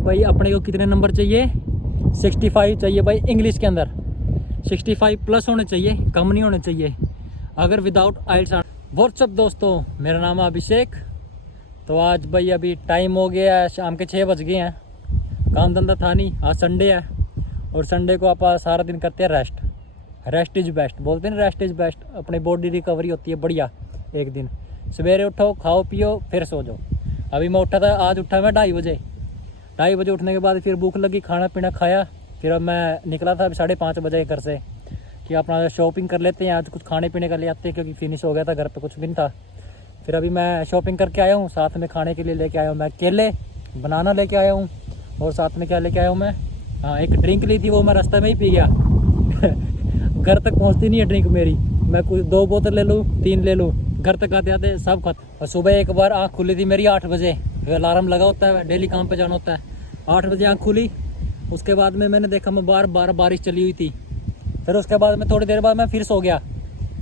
भाई अपने को कितने नंबर चाहिए, 65 चाहिए भाई इंग्लिश के अंदर। 65 प्लस होने चाहिए, कम नहीं होने चाहिए अगर विदाउट आइल्स। व्हाट्सअप दोस्तों, मेरा नाम है अभिषेक। तो आज भाई अभी टाइम हो गया है, शाम के 6 बज गए हैं। काम धंधा था नहीं, आज संडे है और संडे को आप सारा दिन करते हैं रेस्ट। रेस्ट इज़ बेस्ट बोलते हैं, रेस्ट इज़ बेस्ट। अपनी बॉडी रिकवरी होती है बढ़िया। एक दिन सवेरे उठो, खाओ पियो, फिर सो जाओ। अभी मैं उठा था, आज उठा मैं 2:30 बजे उठने के बाद फिर भूख लगी, खाना पीना खाया। फिर अब मैं निकला था अभी 5:30 बजे घर से कि अपना शॉपिंग कर लेते हैं, आज कुछ खाने पीने का ले आते हैं क्योंकि फिनिश हो गया था, घर पे कुछ भी नहीं था। फिर अभी मैं शॉपिंग करके आया हूँ, साथ में खाने के लिए लेके आया हूँ मैं केले, बनाना लेके आया हूँ और साथ में क्या लेके आया हूँ मैं, हाँ एक ड्रिंक ली थी, वो मैं रास्ते में ही पी गया। घर तक पहुँचती नहीं है ड्रिंक मेरी, मैं कुछ 2 बोतल ले लूँ 3 ले लूँ, घर तक आते आते सब खत्म। और सुबह एक बार आँख खुली थी मेरी 8 बजे, अलार्म लगा होता है, डेली काम पे जाना होता है। 8 बजे आँख खुली, उसके बाद में मैंने देखा मैं बार बारिश चली हुई थी। फिर उसके बाद में थोड़ी देर बाद मैं फिर सो गया।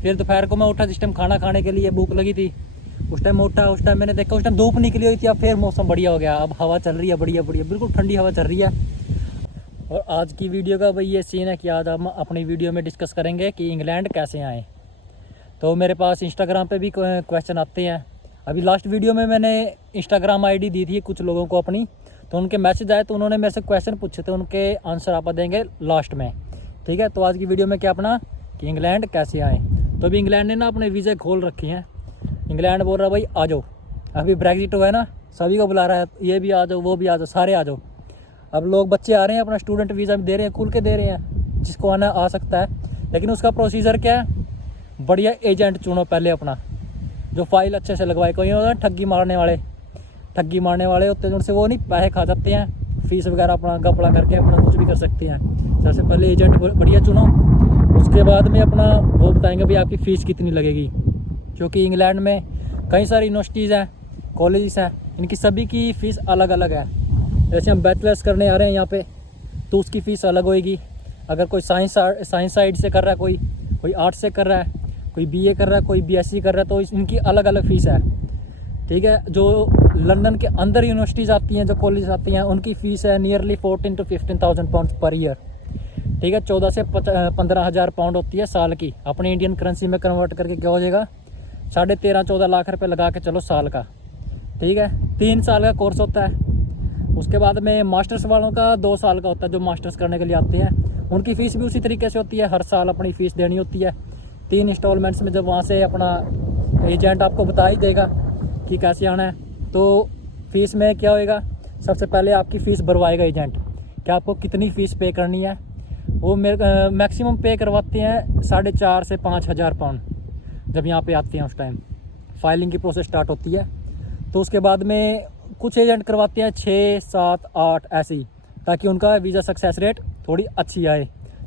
फिर दोपहर को मैं उठा, जिस टाइम खाना खाने के लिए भूख लगी थी, उस टाइम उठा। उस टाइम मैंने देखा, उस टाइम धूप निकली हुई थी। अब फिर मौसम बढ़िया हो गया, अब हवा चल रही है बढ़िया बढ़िया, बिल्कुल ठंडी हवा चल रही है। और आज की वीडियो का भाई ये सीन है कि आज हम अपनी वीडियो में डिस्कस करेंगे कि इंग्लैंड कैसे आए। तो मेरे पास इंस्टाग्राम पे भी क्वेश्चन आते हैं। अभी लास्ट वीडियो में मैंने इंस्टाग्राम आईडी दी थी कुछ लोगों को अपनी, तो उनके मैसेज आए, तो उन्होंने मेरे से क्वेश्चन पूछे थे, उनके आंसर आप देंगे लास्ट में, ठीक है। तो आज की वीडियो में क्या अपना कि इंग्लैंड कैसे आए। तो अभी इंग्लैंड ने ना अपने वीज़े खोल रखे हैं। इंग्लैंड बोल रहा है भाई आ जाओ, अभी ब्रेग्जिट हुआ है ना, सभी को बुला रहा है, ये भी आ जाओ वो भी आ जाओ, सारे आ जाओ। अब लोग बच्चे आ रहे हैं, अपना स्टूडेंट वीज़ा भी दे रहे हैं, खुल के दे रहे हैं, जिसको आना आ सकता है। लेकिन उसका प्रोसीजर क्या है, बढ़िया एजेंट चुनो पहले अपना, जो फाइल अच्छे से लगवाए। कोई होता है ठगी मारने वाले होते हैं, उनसे वो नहीं पैसे खा जाते हैं, फीस वगैरह अपना गपड़ा करके अपना कुछ भी कर सकते हैं। सबसे पहले एजेंट बढ़िया चुनो, उसके बाद में अपना वो बताएंगे भाई आपकी फ़ीस कितनी लगेगी। क्योंकि इंग्लैंड में कई सारी यूनिवर्सिटीज़ हैं, कॉलेजेस हैं, इनकी सभी की फ़ीस अलग अलग है। जैसे हम बैचलर्स करने आ रहे हैं यहाँ पे, तो उसकी फ़ीस अलग होएगी। अगर कोई साइंस साइड से कर रहा है, कोई आर्ट्स से कर रहा है, कोई बीए कर रहा है, कोई बीएससी कर रहा है, तो इनकी अलग अलग फ़ीस है, ठीक है। जो लंदन के अंदर यूनिवर्सिटीज़ आती हैं, जो कॉलेज आती हैं, उनकी फ़ीस है nearly 14,000 to 15,000 pound per year, ठीक है। 14 से 15,000 पाउंड होती है साल की। अपनी इंडियन करेंसी में कन्वर्ट करके क्या हो जाएगा, 13.5-14 लाख रुपए लगा के चलो साल का, ठीक है। 3 साल का कोर्स होता है। उसके बाद में मास्टर्स वालों का 2 साल का होता है, जो मास्टर्स करने के लिए आते हैं, उनकी फ़ीस भी उसी तरीके से होती है, हर साल अपनी फ़ीस देनी होती है 3 इंस्टॉलमेंट्स में। जब वहाँ से अपना एजेंट आपको बता ही देगा कि कैसे आना है। तो फ़ीस में क्या होएगा, सबसे पहले आपकी फ़ीस भरवाएगा एजेंट कि आपको कितनी फ़ीस पे करनी है। वो मैक्सिमम पे करवाते हैं 4,500 से 5,000 पाउंड। जब यहाँ पे आते हैं उस टाइम फाइलिंग की प्रोसेस स्टार्ट होती है। तो उसके बाद में कुछ एजेंट करवाते हैं 6, 7, 8 ऐसे ही, ताकि उनका वीज़ा सक्सेस रेट थोड़ी अच्छी आए,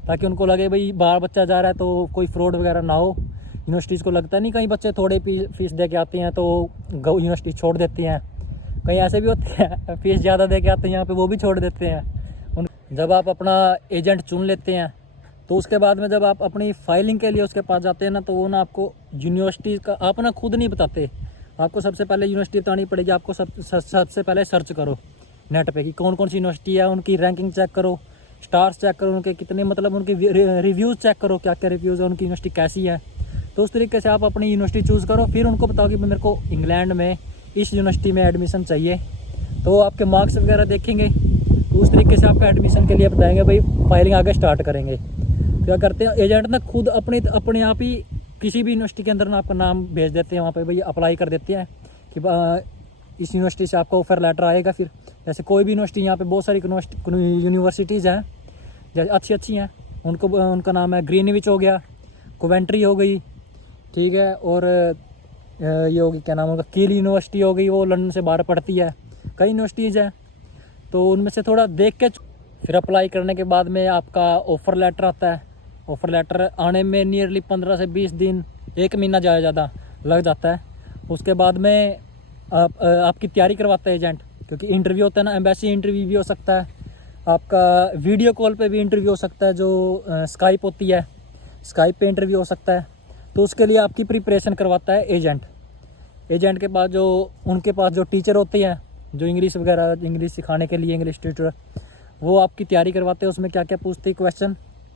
ताकि उनको लगे भाई बाहर बच्चा जा रहा है तो कोई फ्रॉड वगैरह ना हो। यूनिवर्सिटीज़ को लगता नहीं, कई बच्चे थोड़े फीस दे के आते हैं तो यूनिवर्सिटी छोड़ देती हैं। कहीं ऐसे भी होते हैं फीस ज़्यादा दे के आते हैं यहाँ पे, वो भी छोड़ देते हैं। जब आप अपना एजेंट चुन लेते हैं, तो उसके बाद में जब आप अपनी फाइलिंग के लिए उसके पास जाते हैं ना, तो वो ना आपको यूनिवर्सिटी का आप ना खुद नहीं बताते। आपको सबसे पहले यूनिवर्सिटी बतानी पड़ेगी। आपको सबसे पहले सर्च करो नेट पे कि कौन कौन सी यूनिवर्सिटी है, उनकी रैंकिंग चेक करो, स्टार्स चेक करो, उनके कितने मतलब उनके रिव्यूज़ चेक करो, क्या क्या रिव्यूज़ है, उनकी यूनिवर्सिटी कैसी है। तो उस तरीके से आप अपनी यूनिवर्सिटी चूज़ करो। फिर उनको बताओ कि मेरे को इंग्लैंड में इस यूनिवर्सिटी में एडमिशन चाहिए। तो आपके मार्क्स वगैरह देखेंगे, तो उस तरीके से आपको एडमिशन के लिए बताएंगे, भाई फाइलिंग आगे स्टार्ट करेंगे। क्या करते हैं एजेंट ना खुद अपने आप ही किसी भी यूनिवर्सिटी के अंदर ना आपका नाम भेज देते हैं, वहाँ पे भाई अप्लाई कर देते हैं कि इस यूनिवर्सिटी से आपको ऑफर लेटर आएगा। फिर जैसे कोई भी यूनिवर्सिटी, यहाँ पे बहुत सारी यूनिवर्सिटीज़ हैं जैसे अच्छी हैं, उनका नाम है ग्रीनविच हो गया, कोवेंट्री हो गई, ठीक है। और ये होगी क्या नाम होगा, कील यूनिवर्सिटी हो गई, वो लंदन से बाहर पड़ती है। कई यूनिवर्सिटीज़ हैं, तो उनमें से थोड़ा देख के फिर अप्लाई करने के बाद में आपका ऑफ़र लेटर आता है। ऑफ़र लेटर आने में नियरली 15 से 20 दिन, 1 महीना ज़्यादा लग जाता है। उसके बाद में आपकी तैयारी करवाता है एजेंट, क्योंकि इंटरव्यू होता है ना, एम्बेसी इंटरव्यू भी हो सकता है, आपका वीडियो कॉल पे भी इंटरव्यू हो सकता है, जो स्काइप होती है, स्काइप पे इंटरव्यू हो सकता है। तो उसके लिए आपकी प्रिपरेशन करवाता है एजेंट के पास, जो उनके पास जो टीचर होते हैं जो इंग्लिश वगैरह इंग्लिश सिखाने के लिए इंग्लिश टीचर वो आपकी तैयारी करवाते हैं। उसमें क्या क्या पूछते हैं क्वेश्चन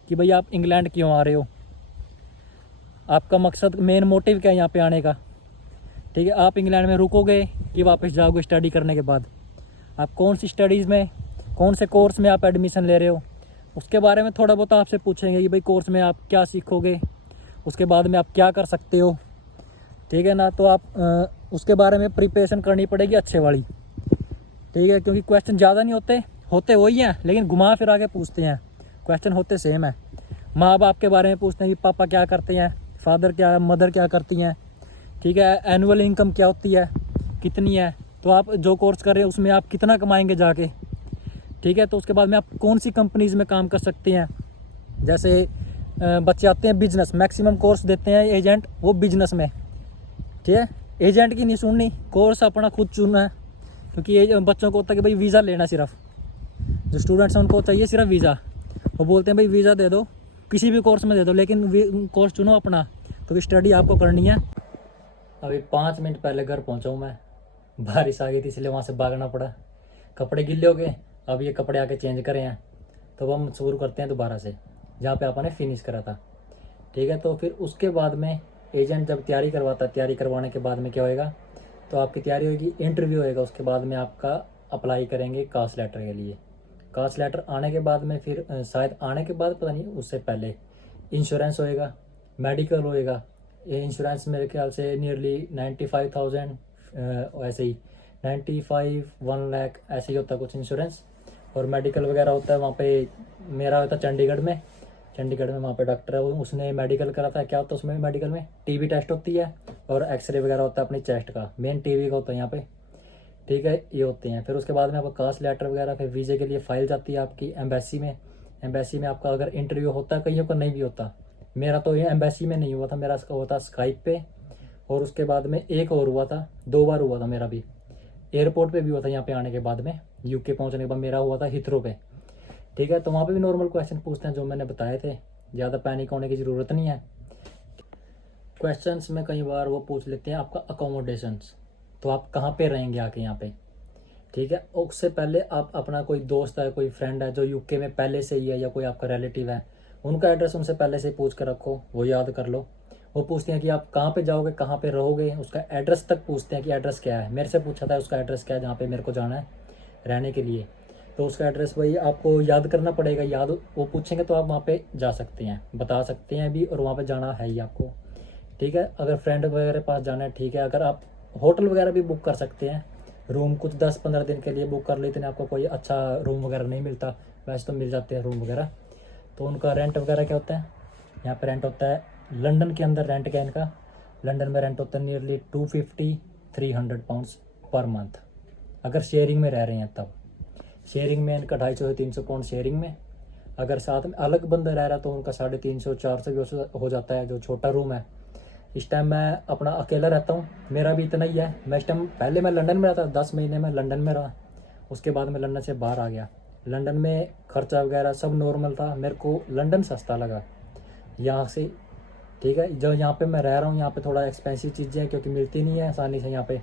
कि भाई आप इंग्लैंड क्यों आ रहे हो, आपका मकसद मेन मोटिव क्या है यहाँ पे आने का। ठीक है, आप इंग्लैंड में रुकोगे कि वापस जाओगे स्टडी करने के बाद, आप कौन सी स्टडीज़ में कौन से कोर्स में आप एडमिशन ले रहे हो, उसके बारे में थोड़ा बहुत आपसे पूछेंगे कि भाई कोर्स में आप क्या सीखोगे, उसके बाद में आप क्या कर सकते हो। ठीक है ना, तो आप उसके बारे में प्रिपरेशन करनी पड़ेगी अच्छे वाली। ठीक है, क्योंकि क्वेश्चन ज़्यादा नहीं होते वही हैं, लेकिन घुमा फिरा के पूछते हैं, क्वेश्चन होते सेम है। माँ बाप के बारे में पूछते हैं कि पापा क्या करते हैं, फादर क्या मदर क्या करती हैं। ठीक है, एनुअल इनकम क्या होती है, कितनी है, तो आप जो कोर्स कर रहे हैं उसमें आप कितना कमाएंगे जाके। ठीक है, तो उसके बाद में आप कौन सी कंपनीज़ में काम कर सकते हैं। जैसे बच्चे आते हैं बिजनेस, मैक्सिमम कोर्स देते हैं एजेंट वो बिजनेस में। ठीक है, एजेंट की नहीं सुननी, कोर्स अपना खुद चुनना है, क्योंकि बच्चों को होता है कि भाई वीज़ा लेना, सिर्फ जो स्टूडेंट्स हैं उनको चाहिए सिर्फ वीज़ा। वो बोलते हैं भाई वीज़ा दे दो, किसी भी कोर्स में दे दो, लेकिन कोर्स चुनो अपना, क्योंकि स्टडी आपको करनी है। अभी 5 मिनट पहले घर पहुंचा हूँ मैं, बारिश आ गई थी इसलिए वहाँ से भागना पड़ा, कपड़े गिले हो गए। अब ये कपड़े आके चेंज करे हैं, तो हम शुरू करते हैं दोबारा से जहाँ पे आपने फिनिश करा था। ठीक है, तो फिर उसके बाद में एजेंट जब तैयारी करवाता है, तैयारी करवाने के बाद में क्या होएगा, तो आपकी तैयारी होगी, इंटरव्यू होएगा, उसके बाद में आपका अप्लाई करेंगे कास्ट लेटर के लिए। कास्ट लेटर आने के बाद में फिर शायद आने के बाद पता नहीं, उससे पहले इंश्योरेंस होएगा, मेडिकल होएगा। ये इंश्योरेंस मेरे ख्याल से नियरली 95,000 ऐसे ही 1 लाख ऐसे ही होता है कुछ इंश्योरेंस। और मेडिकल वगैरह होता है वहाँ पे, मेरा होता है चंडीगढ़ में वहाँ पे डॉक्टर है, उसने मेडिकल करा था। क्या होता है उसमें, मेडिकल में टीबी टेस्ट होती है और एक्सरे वगैरह होता है अपनी चेस्ट का, मेन टीबी का होता है यहाँ पे। ठीक है, ये होते हैं। फिर उसके बाद में आपका कास्ट लेटर वगैरह, फिर वीज़े के लिए फाइल जाती है आपकी एम्बेसी में। एम्बेसी में आपका अगर इंटरव्यू होता है, कईयों का नहीं भी होता, मेरा तो ये एम्बेसी में नहीं हुआ था, मेरा हुआ था स्काइप पे, और उसके बाद में एक और हुआ था, 2 बार हुआ था मेरा भी। एयरपोर्ट पे भी हुआ था यहाँ पे आने के बाद में, यूके पहुँचने के बाद मेरा हुआ था हिथरो पे। ठीक है, तो वहाँ पे भी नॉर्मल क्वेश्चन पूछते हैं जो मैंने बताए थे, ज़्यादा पैनिक होने की ज़रूरत नहीं है। क्वेश्चंस में कई बार वो पूछ लेते हैं आपका अकोमोडेशंस, तो आप कहाँ पे रहेंगे आके यहाँ पे। ठीक है, उससे पहले आप अपना कोई दोस्त है, कोई फ्रेंड है जो यूके में पहले से ही है, या कोई आपका रिलेटिव है, उनका एड्रेस उनसे पहले से पूछ कर रखो, वो याद कर लो। वो पूछते हैं कि आप कहाँ पे जाओगे, कहाँ पे रहोगे, उसका एड्रेस तक पूछते हैं कि एड्रेस क्या है। मेरे से पूछा था उसका एड्रेस क्या है जहाँ पे मेरे को जाना है रहने के लिए, तो उसका एड्रेस वही आपको याद करना पड़ेगा। याद वो पूछेंगे तो आप वहाँ पे जा सकते हैं, बता सकते हैं भी, और वहाँ पे जाना है ही आपको। ठीक है, अगर फ्रेंड वगैरह पास जाना है, ठीक है, अगर आप होटल वगैरह भी बुक कर सकते हैं, रूम कुछ 10-15 दिन के लिए बुक कर लेते हैं, आपको कोई अच्छा रूम वगैरह नहीं मिलता, वैसे तो मिल जाते हैं रूम वगैरह। तो उनका रेंट वगैरह क्या होता है, यहाँ पे रेंट होता है लंदन के अंदर, रेंट क्या है इनका, लंदन में रेंट होता है नियरली 250-300 पाउंड्स पर मंथ, अगर शेयरिंग में रह रहे हैं तब। शेयरिंग में इनका 250 से 300 पाउंड शेयरिंग में, अगर साथ में अलग बंदा रह रहा तो उनका 350-400 भी हो जाता है, जो छोटा रूम है। इस टाइम मैं अपना अकेला रहता हूँ, मेरा भी इतना ही है। मैं इस टाइम, पहले मैं लंदन में रहता, 10 महीने में लंदन में रहा, उसके बाद मैं लंदन से बाहर आ गया। लंदन में खर्चा वगैरह सब नॉर्मल था, मेरे को लंदन सस्ता लगा यहाँ से। ठीक है, जो यहाँ पे मैं रह रहा हूँ यहाँ पे थोड़ा एक्सपेंसिव चीज़ें हैं, क्योंकि मिलती नहीं है आसानी से यहाँ पे।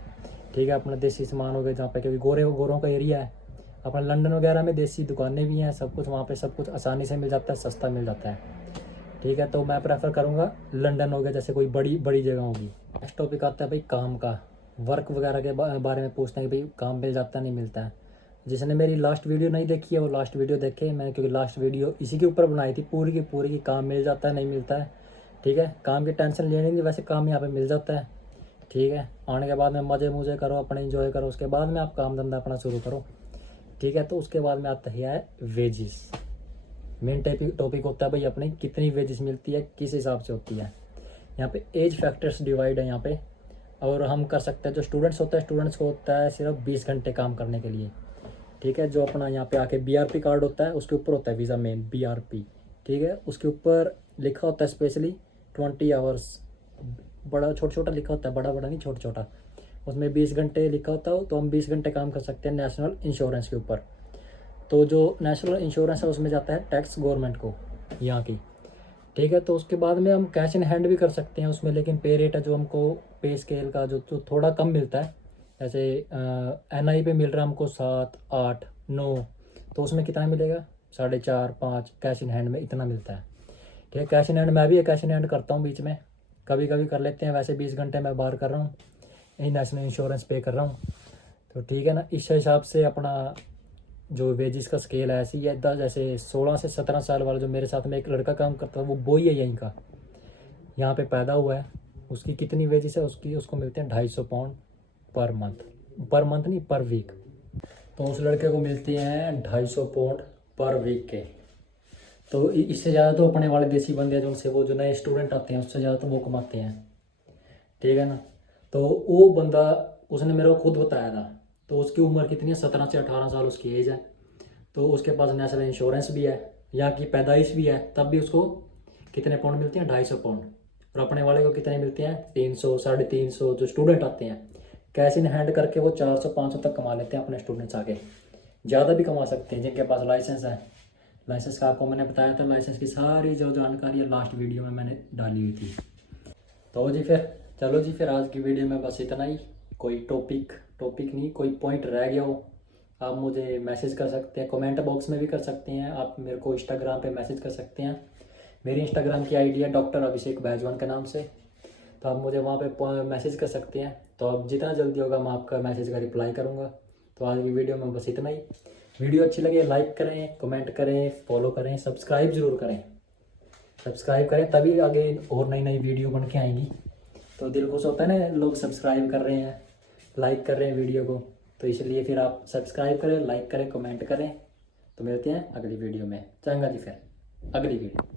ठीक है, अपना देसी सामान हो गया जहाँ पे, क्योंकि गोरों का एरिया है। अपना लंदन वगैरह में देसी दुकानें भी हैं, सब कुछ वहाँ पे सब कुछ आसानी से मिल जाता है, सस्ता मिल जाता है। ठीक है, तो मैं प्रेफर करूँगा लंदन हो गया, जैसे कोई बड़ी जगह होगी। नेक्स्ट टॉपिक आता है भाई काम का, वर्क वगैरह के बारे में पूछते हैं कि भाई काम मिल जाता है नहीं मिलता है। जिसने मेरी लास्ट वीडियो नहीं देखी है वो लास्ट वीडियो देखे, मैंने क्योंकि लास्ट वीडियो इसी के ऊपर बनाई थी पूरी की काम मिल जाता है नहीं मिलता है। ठीक है, काम की टेंशन लेनी नहीं, वैसे काम यहाँ पे मिल जाता है। ठीक है, आने के बाद में मज़े करो, अपने इंजॉय करो, उसके बाद में आप काम धंधा अपना शुरू करो। ठीक है, तो उसके बाद में आता है वेजिस। मेन टॉपिक होता है भाई अपने कितनी वेजिस मिलती है, किस हिसाब से होती है। यहाँ पे एज फैक्टर्स डिवाइड है यहाँ पे, और हम कर सकते हैं, जो स्टूडेंट्स होता है स्टूडेंट्स को होता है सिर्फ 20 घंटे काम करने के लिए। ठीक है, जो अपना यहाँ पे आके BRP कार्ड होता है उसके ऊपर होता है वीज़ा मेन BRP। ठीक है, उसके ऊपर लिखा होता है स्पेशली 20 आवर्स, बड़ा छोटा लिखा होता है, बड़ा नहीं छोटा, उसमें 20 घंटे लिखा होता है, तो हम 20 घंटे काम कर सकते हैं नेशनल इंश्योरेंस के ऊपर। तो जो नेशनल इंश्योरेंस है उसमें जाता है टैक्स गवर्नमेंट को यहाँ की। ठीक है, तो उसके बाद में हम कैश इन हैंड भी कर सकते हैं उसमें, लेकिन पे रेट है जो हमको पे स्केल का जो थोड़ा कम मिलता है, जैसे NI पे मिल रहा है हमको 7, 8, 9, तो उसमें कितना मिलेगा? 4.5, 5 कैश इन हैंड में इतना मिलता है। ठीक है, कैश इन हैंड मैं भी कैश इन हैंड करता हूँ बीच में, कभी कभी कर लेते हैं। वैसे 20 घंटे मैं बाहर कर रहा हूँ, यही नेशनल इंश्योरेंस पे कर रहा हूँ। तो ठीक है ना, इस हिसाब से अपना जो वेजिस का स्केल है ऐसी है। जैसे 16 से 17 साल वाला जो मेरे साथ में एक लड़का काम करता है, वो बॉय है यहीं का, यहाँ पे पैदा हुआ है। उसकी कितनी वेजिस है उसकी, उसको मिलते हैं 250 pound per month. Per month नहीं, पर वीक। तो उस लड़के को मिलते हैं 250 पाउंड पर वीक के। तो इससे ज़्यादा तो अपने वाले देसी बंदे हैं जो उनसे, वो जो नए स्टूडेंट आते हैं उससे ज़्यादा तो वो कमाते हैं। ठीक है ना। तो वो बंदा, उसने मेरे को खुद बताया था। तो उसकी उम्र कितनी है? 17 से 18 साल उसकी एज है। तो उसके पास नेशनल इंश्योरेंस भी है, यहाँ की पैदाइश भी है, तब भी उसको कितने पाउंड मिलते हैं? 250 पाउंड। और अपने वाले को कितने मिलते हैं? 300, 350। जो स्टूडेंट आते हैं कैश इन हैंड करके वो 400, 500 तक कमा लेते हैं अपने स्टूडेंट्स आके। ज़्यादा भी कमा सकते हैं जिनके पास लाइसेंस है। लाइसेंस का आपको मैंने बताया था, लाइसेंस की सारी जो जानकारी है लास्ट वीडियो में मैंने डाली हुई थी। तो जी फिर चलो जी, फिर आज की वीडियो में बस इतना ही। कोई टॉपिक नहीं, कोई पॉइंट रह गया हो आप मुझे मैसेज कर सकते हैं, कमेंट बॉक्स में भी कर सकते हैं। आप मेरे को इंस्टाग्राम पे मैसेज कर सकते हैं। मेरी इंस्टाग्राम की आईडी है डॉक्टर अभिषेक बैजवान के नाम से। तो आप मुझे वहाँ पे मैसेज कर सकते हैं। तो अब जितना जल्दी होगा मैं आपका मैसेज का रिप्लाई करूँगा। तो आज की वीडियो में बस इतना ही। वीडियो अच्छी लगे लाइक करें, कमेंट करें, फॉलो करें, सब्सक्राइब जरूर करें। सब्सक्राइब करें तभी आगे और नई नई वीडियो बन के आएंगी। तो दिल खुश होता है ना, लोग सब्सक्राइब कर रहे हैं, लाइक कर रहे हैं वीडियो को। तो इसलिए फिर आप सब्सक्राइब करें, लाइक करें, कमेंट करें। तो मिलते हैं अगली वीडियो में। चंगा जी, फिर अगली वीडियो।